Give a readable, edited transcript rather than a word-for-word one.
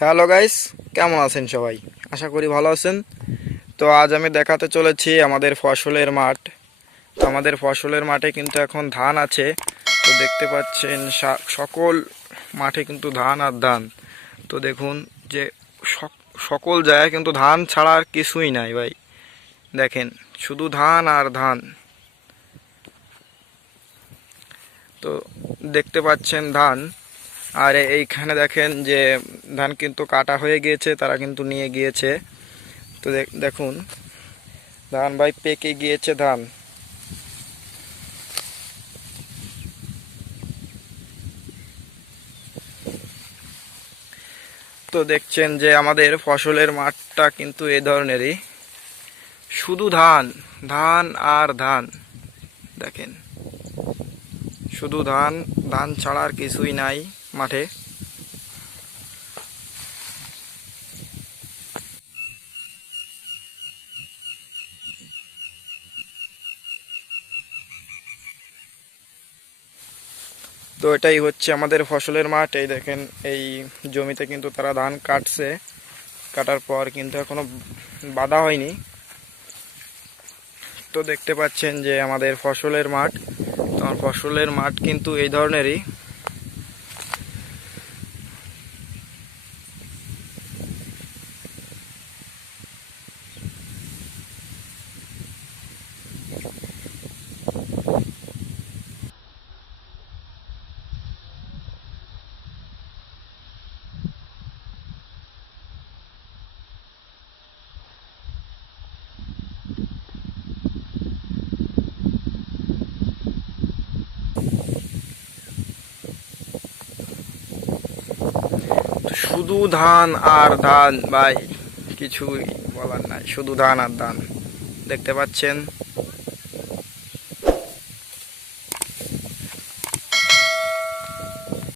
Hello guys, কেমন আছেন সবাই? আশা করি ভালো আছেন। তো আজ আমি দেখাতে চলেছি আমাদের ফসলের মাঠ। তো আমাদের ফসলের মাঠে কিন্তু এখন ধান আছে। তো দেখতে পাচ্ছেন সকল মাঠে কিন্তু ধান আর ধান। তো দেখুন যে সকল জায়গায় কিন্তু ধান ছাড়া আর কিছুই নাই ভাই। দেখেন শুধু ধান আর ধান। তো দেখতে পাচ্ছেন ধান। আর এইখানে দেখেন যে ধান কিন্তু কাটা হয়ে গিয়েছে, তারা কিন্তু নিয়ে গিয়েছে। তো দেখুন ধান ভাই পেকে গিয়েছে ধান। তো দেখছেন যে আমাদের ফসলের মাঠটা কিন্তু এই ধরনেরই, শুধু ধান, ধান আর ধান। দেখেন শুধু ধান, ধান ছাড়া আর কিছুই নাই মাঠে। তো এটাই হচ্ছে আমাদের ফসলের মাঠ। এই দেখেন এই জমিতে কিন্তু তারা ধান কাটছে, কাটার পর কিন্তু এখনো বাঁধা হয়নি। তো দেখতে পাচ্ছেন যে আমাদের ফসলের মাঠ। তো আমার ফসলের মাঠ কিন্তু এই ধরনেরই। শুধু ধান আর ধান ভাই, কিছুই বলার নাই, শুধু ধান আর ধান। দেখতে পাচ্ছেন।